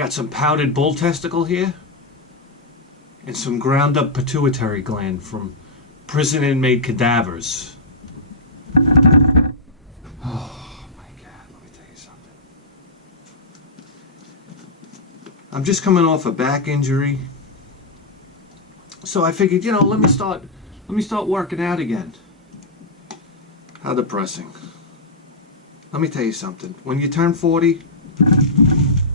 got some powdered bull testicle here and some ground up pituitary gland from prison inmate cadavers. Oh my God, let me tell you something. I'm just coming off a back injury. So I figured, you know, let me start working out again. How depressing. Let me tell you something. When you turn 40,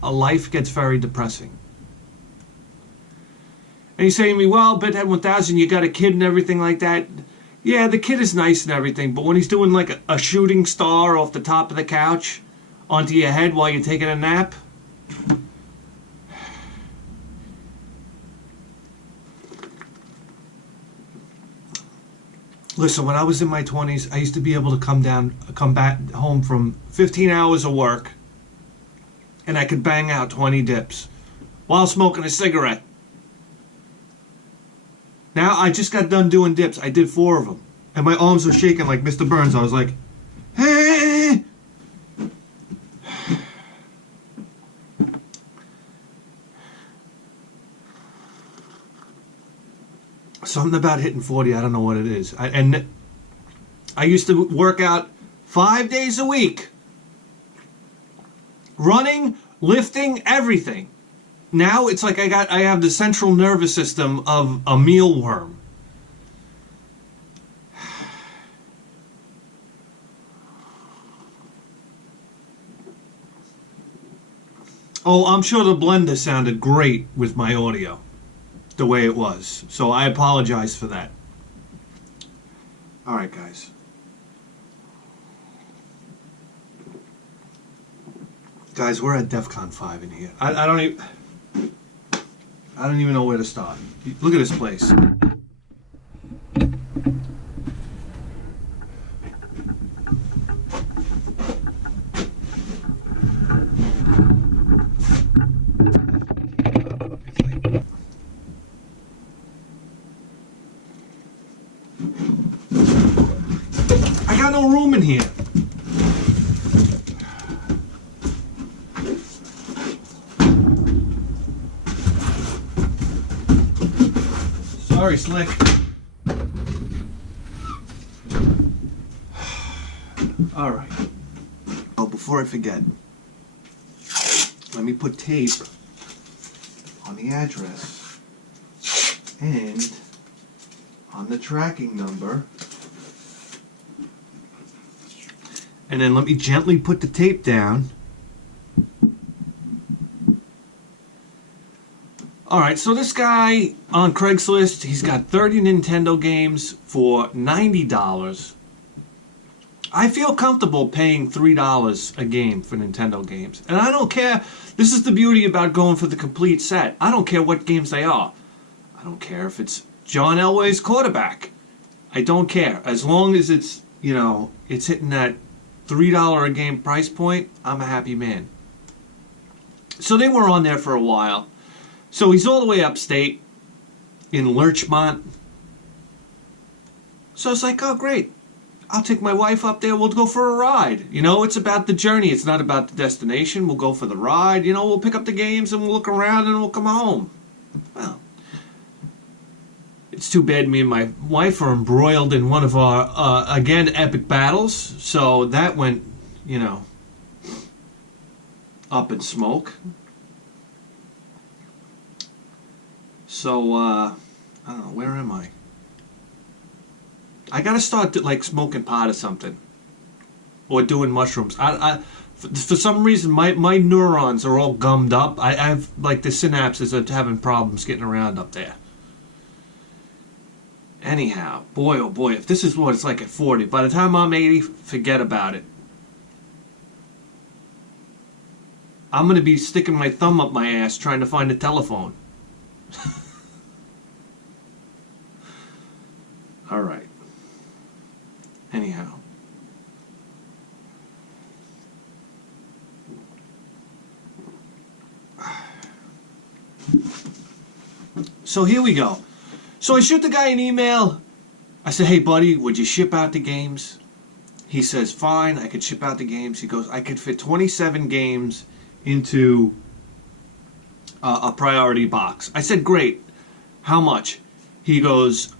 a life gets very depressing. And you say to me, well, Bedhead 1000, you got a kid and everything like that. Yeah, the kid is nice and everything, but when he's doing like a shooting star off the top of the couch onto your head while you're taking a nap, listen, when I was in my 20s, I used to be able to come back home from 15 hours of work, and I could bang out 20 dips while smoking a cigarette. Now, I just got done doing dips. I did 4 of them, and my arms were shaking like Mr. Burns. I was like, hey! Something about hitting 40, I don't know what it is. I used to work out 5 days a week. Running, lifting, everything. Now it's like I have the central nervous system of a mealworm. Oh, I'm sure the blender sounded great with my audio, the way it was. So I apologize for that. All right, guys. Guys, we're at DEFCON 5 in here. I don't even know where to start. Look at this place. I got no room in here. Sorry, Slick. All right. Oh, before I forget, let me put tape on the address and on the tracking number. And then let me gently put the tape down. Alright, so this guy on Craigslist, he's got 30 Nintendo games for $90. I feel comfortable paying $3 a game for Nintendo games. And I don't care. This is the beauty about going for the complete set. I don't care what games they are. I don't care if it's John Elway's quarterback. I don't care. As long as it's, you know, it's hitting that $3 a game price point, I'm a happy man. So they were on there for a while. So he's all the way upstate in Lurchmont. So it's like, oh great, I'll take my wife up there, we'll go for a ride. You know, it's about the journey, it's not about the destination. We'll go for the ride, you know, we'll pick up the games and we'll look around and we'll come home. Well, it's too bad me and my wife are embroiled in one of our, again, epic battles. So that went, you know, up in smoke. So, I don't know, where am I? I gotta start like smoking pot or something. Or doing mushrooms. For some reason, my neurons are all gummed up. I have, like, the synapses are having problems getting around up there. Anyhow, boy oh boy, if this is what it's like at 40, by the time I'm 80, forget about it. I'm going to be sticking my thumb up my ass trying to find a telephone. Alright. Anyhow. So here we go. So I shoot the guy an email. I said, hey buddy, would you ship out the games? He says, fine, I could ship out the games. He goes, I could fit 27 games into a priority box. I said, great. How much? He goes,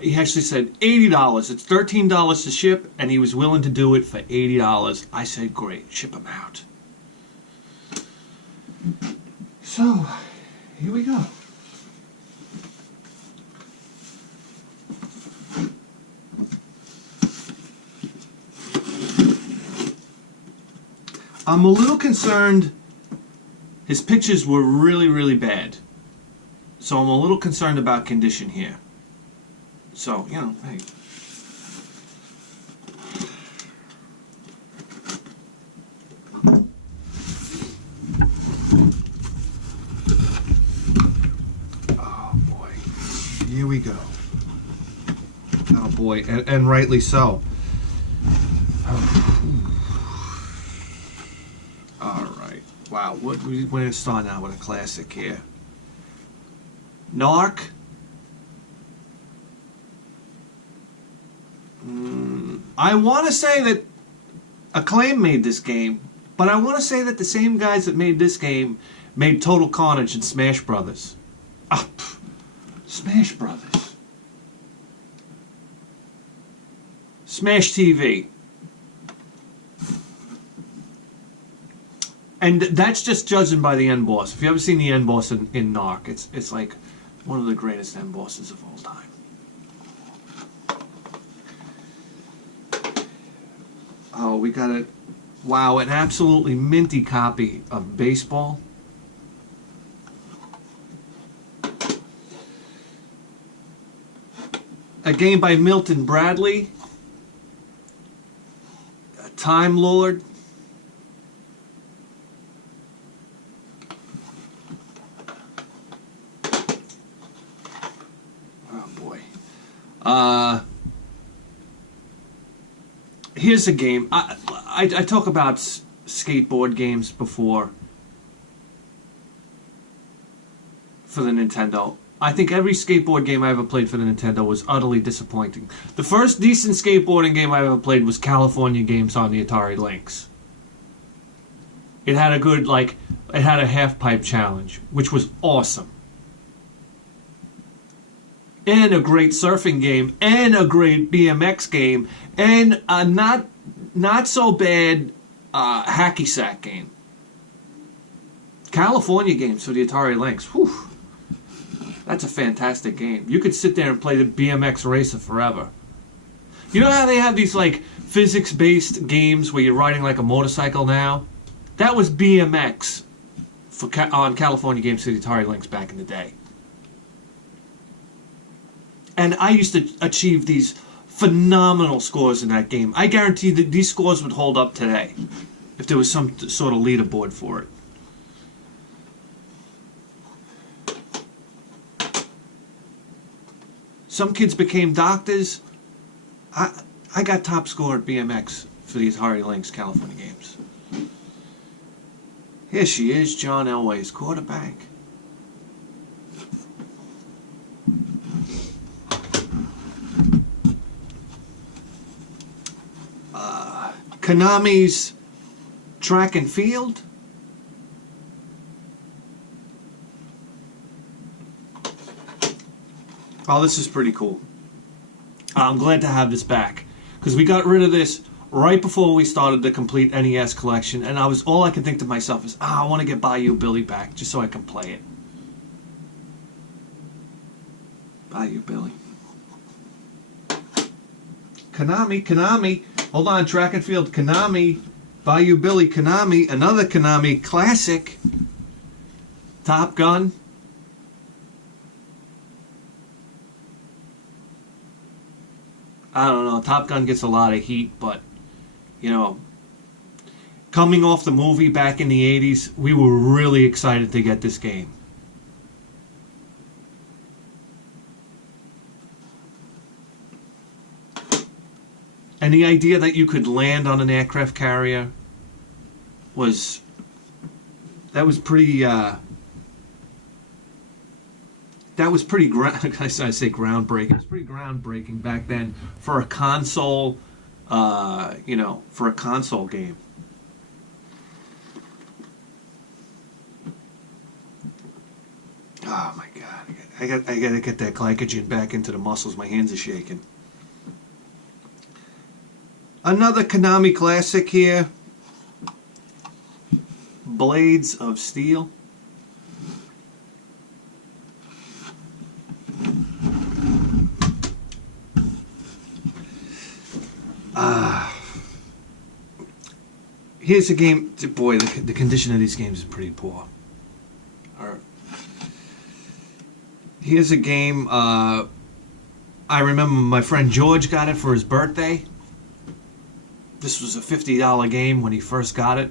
he actually said $80. It's $13 to ship, and he was willing to do it for $80. I said, great, ship them out. So, here we go. I'm a little concerned. His pictures were really, really bad. So I'm a little concerned about condition here. So, you know, hey. Oh, boy. Here we go. Oh, boy. And rightly so. All right. Wow. We're going to start now with a classic here. Narc. I want to say that Acclaim made this game, but I want to say that the same guys that made this game made Total Carnage and Smash Brothers. Ah, Smash Brothers. Smash TV. And that's just judging by the end boss. If you ever seen the end boss in Narc, it's like one of the greatest end bosses of all time. Oh, we got a, wow, an absolutely minty copy of Baseball. A game by Milton Bradley. A Time Lord. Oh boy. Here's a game. I talk about skateboard games before for the Nintendo. I think every skateboard game I ever played for the Nintendo was utterly disappointing. The first decent skateboarding game I ever played was California Games on the Atari Lynx. It had a good, like, it had a half-pipe challenge, which was awesome. And a great surfing game, and a great BMX game, and a not so bad hacky sack game. California Games for the Atari Lynx. Whew. That's a fantastic game. You could sit there and play the BMX racer forever. You know how they have these like physics-based games where you're riding like a motorcycle now? That was BMX for on California Games for the Atari Lynx back in the day. And I used to achieve these phenomenal scores in that game. I guarantee that these scores would hold up today if there was some sort of leaderboard for it. Some kids became doctors. I got top score at BMX for the Atari Lynx California Games. Here she is, John Elway's quarterback. Konami's Track and Field. Oh, this is pretty cool. I'm glad to have this back because we got rid of this right before we started the complete NES collection, and all I could think to myself is, I want to get Bayou Billy back just so I can play it. Bayou Billy. Konami. Hold on, Track and Field, Konami. Bayou Billy, Konami. Another Konami classic. Top Gun. I don't know, Top Gun gets a lot of heat, but, you know, coming off the movie back in the 80s, we were really excited to get this game. And the idea that you could land on an aircraft carrier was pretty I say groundbreaking. It was pretty groundbreaking back then for a console, for a console game. Oh my God! I gotta get that glycogen back into the muscles. My hands are shaking. Another Konami classic here. Blades of Steel. Here's a game. Boy, the condition of these games is pretty poor. Here's a game. I remember my friend George got it for his birthday. This was a $50 game when he first got it.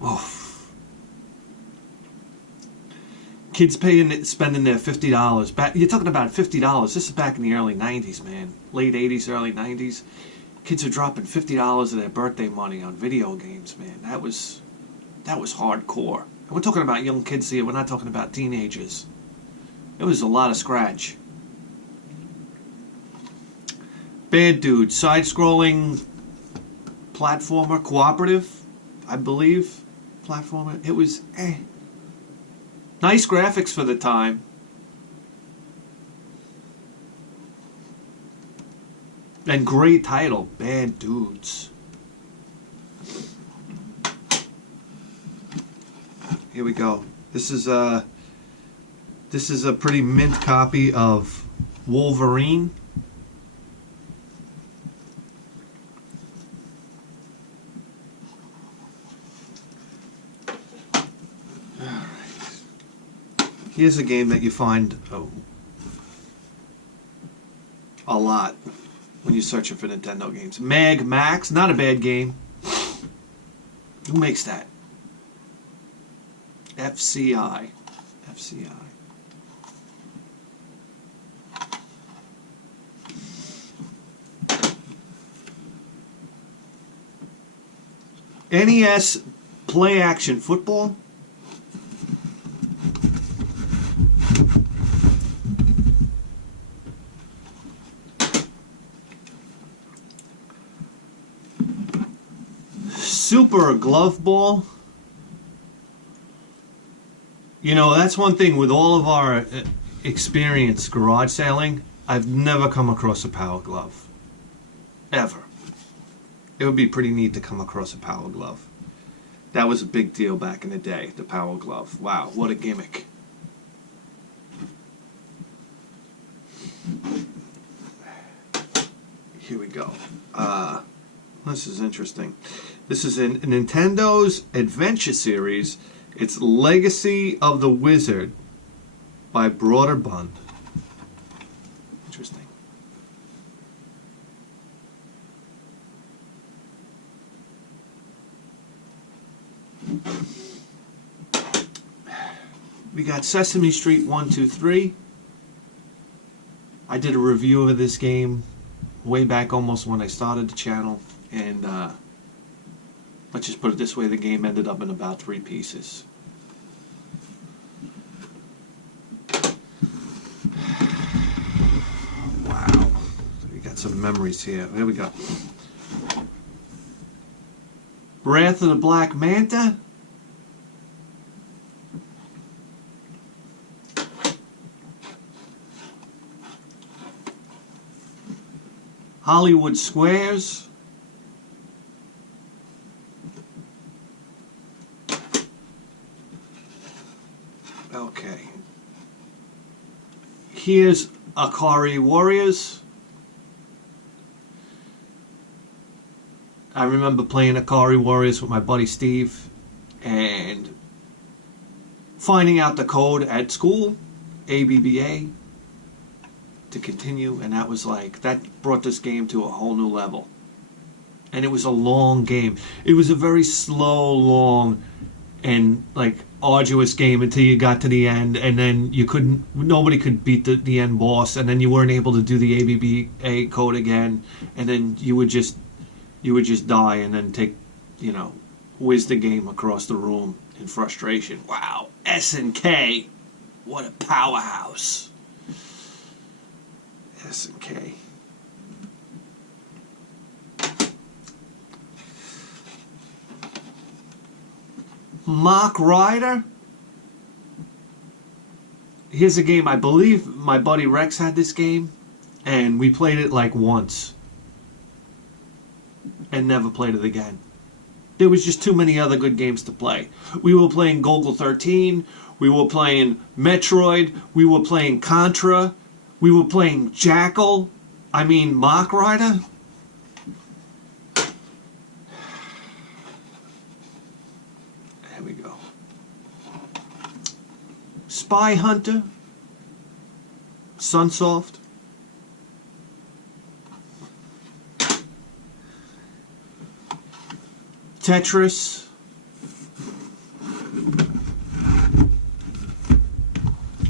Oh. Kids spending their $50. You're talking about $50. This is back in the early 90s, man. Late 80s, early 90s. Kids are dropping $50 of their birthday money on video games, man. That was hardcore. And we're talking about young kids here. We're not talking about teenagers. It was a lot of scratch. Bad Dude, side-scrolling platformer, cooperative, I believe, platformer. It was nice graphics for the time. And great title, Bad Dudes. Here we go. This is a pretty mint copy of Wolverine. Here's a game that you find a lot when you're searching for Nintendo games. Mag Max, not a bad game. Who makes that? FCI. FCI. NES Play Action Football. Super Glove Ball. You know, that's one thing with all of our experience garage sailing. I've never come across a Power Glove. Ever. It would be pretty neat to come across a Power Glove. That was a big deal back in the day, the Power Glove. Wow, what a gimmick. Here we go. This is interesting. This is in Nintendo's Adventure Series. It's Legacy of the Wizard by Broderbund. Interesting. We got Sesame Street 1, 2, 3. I did a review of this game way back almost when I started the channel, and let's just put it this way, the game ended up in about 3 pieces. Wow. We got some memories here. Here we go. Wrath of the Black Manta. Hollywood Squares. Okay. Here's Akari Warriors. I remember playing Akari Warriors with my buddy Steve and finding out the code at school, ABBA, to continue, and that was like, that brought this game to a whole new level. And it was a long game. It was a very slow, long, and like arduous game until you got to the end, and then nobody could beat the end boss, and then you weren't able to do the ABBA code again, and then you would just die and then whiz the game across the room in frustration. Wow, S&K, what a powerhouse. S&K. Mock Rider. Here's a game, I believe my buddy Rex had this game, and we played it like once. And never played it again. There was just too many other good games to play. We were playing Golgo 13, we were playing Metroid, we were playing Contra, we were playing Mark Rider. There we go. Spy Hunter, Sunsoft. Tetris.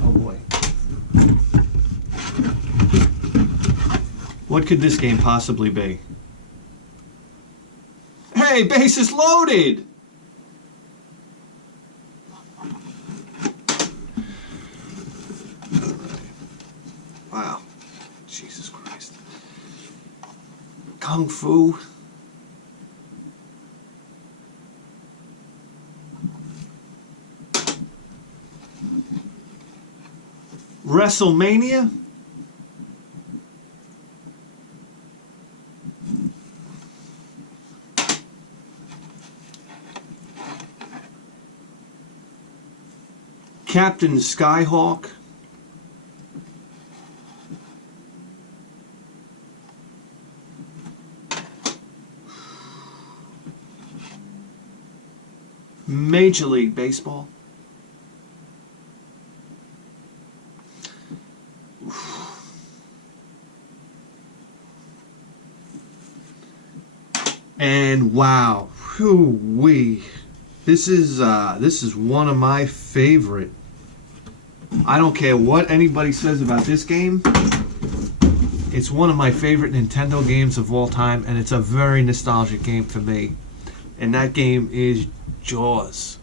Oh boy. What could this game possibly be? Hey, base is loaded! Wow. Jesus Christ. Kung Fu. WrestleMania? Captain Skyhawk? Major League Baseball? And wow, whoo-wee. This is one of my favorite. I don't care what anybody says about this game. It's one of my favorite Nintendo games of all time, and it's a very nostalgic game for me. And that game is Jaws.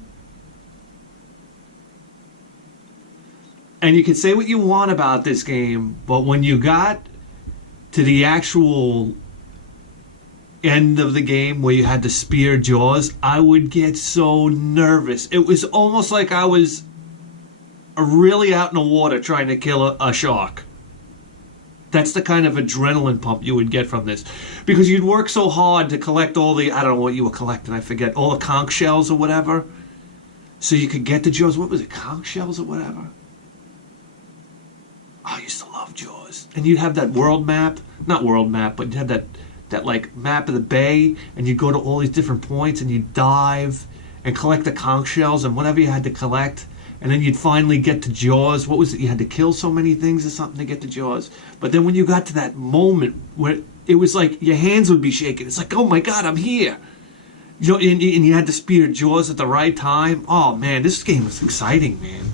And you can say what you want about this game, but when you got to the actual end of the game where you had to spear Jaws, I would get so nervous. It was almost like I was really out in the water trying to kill a shark. That's the kind of adrenaline pump you would get from this. Because you'd work so hard to collect all the, I don't know what you were collecting, I forget, all the conch shells or whatever. So you could get the Jaws. What was it, conch shells or whatever? Oh, I used to love Jaws. And you'd have that world map, not world map, but you'd have that like map of the bay, and you'd go to all these different points, and you'd dive and collect the conch shells and whatever you had to collect, and then you'd finally get to Jaws. What was it? You had to kill so many things or something to get to Jaws. But then when you got to that moment where it was like your hands would be shaking, it's like, oh my God, I'm here. You know, and you had to spear Jaws at the right time. Oh man, this game was exciting, man.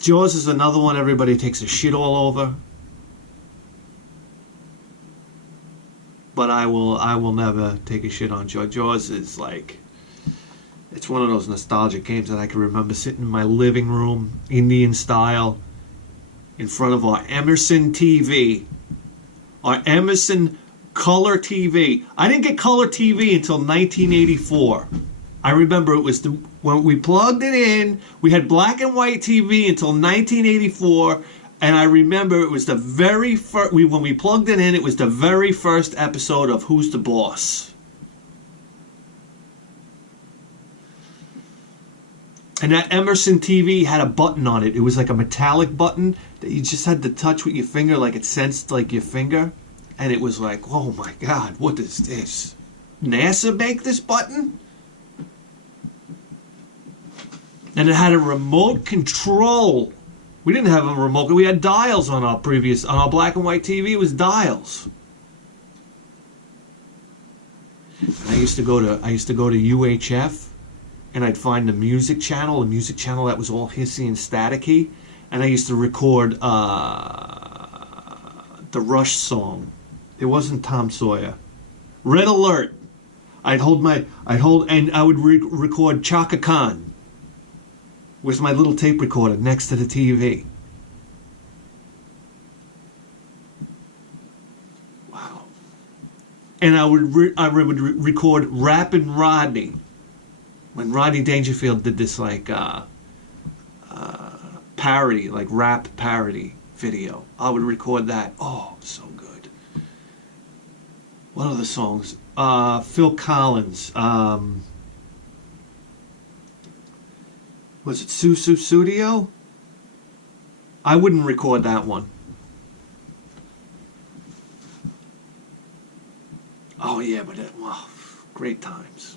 Jaws is another one everybody takes a shit all over. But I will never take a shit on Jaws. Jaws is like, it's one of those nostalgic games that I can remember sitting in my living room, Indian style, in front of our Emerson TV. Our Emerson color TV. I didn't get color TV until 1984. I remember it was when we plugged it in, we had black and white TV until 1984, and I remember it was the very first, when we plugged it in, it was the very first episode of Who's the Boss. And that Emerson TV had a button on it. It was like a metallic button that you just had to touch with your finger, like it sensed like your finger. And it was like, oh my God, what is this? NASA make this button? And it had a remote control. We didn't have a remote. We had dials on our black and white TV. It was dials. And I used to go to UHF, and I'd find the music channel that was all hissy and staticky, and I used to record the Rush song. It wasn't Tom Sawyer. Red Alert. And I would record Chaka Khan with my little tape recorder next to the TV. Wow. and I would record Rappin' Rodney. When Rodney Dangerfield did this like parody, like rap parody video, I would record that. Oh, so good. What other songs? Phil Collins. Was it Susu Studio? I wouldn't record that one. Oh yeah, but great times.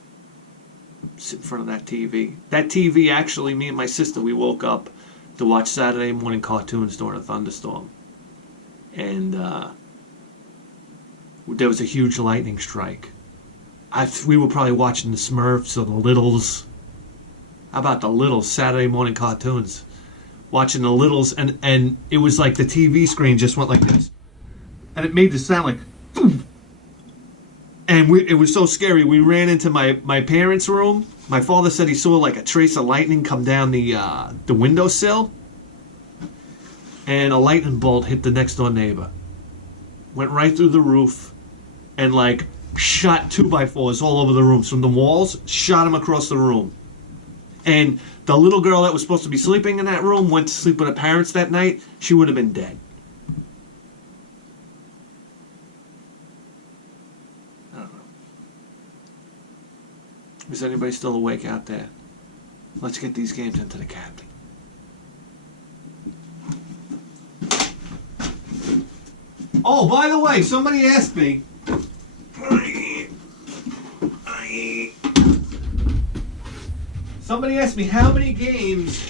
Sit in front of that TV. That TV, actually, me and my sister, we woke up to watch Saturday morning cartoons during a thunderstorm. And there was a huge lightning strike. We were probably watching the Smurfs or the Littles. How about the Littles, Saturday morning cartoons? Watching the Littles, and it was like the TV screen just went like this. And it made the sound like... Boom. And it was so scary. We ran into my parents' room. My father said he saw like a trace of lightning come down the windowsill. And a lightning bolt hit the next door neighbor. Went right through the roof and like shot 2x4s all over the rooms. From the walls, shot him across the room. And the little girl that was supposed to be sleeping in that room went to sleep with her parents that night. She would have been dead. Is anybody still awake out there? Let's get these games into the cabinet. Oh, by the way, somebody asked me. Somebody asked me how many games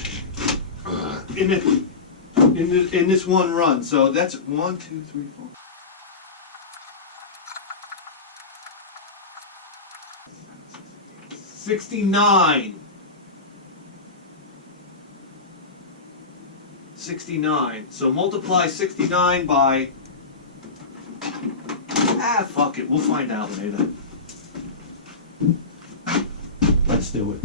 in this one run. So that's 1, 2, 3, 4. 69. 69. So multiply 69 by... fuck it. We'll find out later. Let's do it.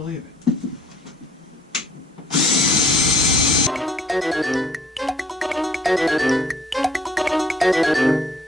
believe it.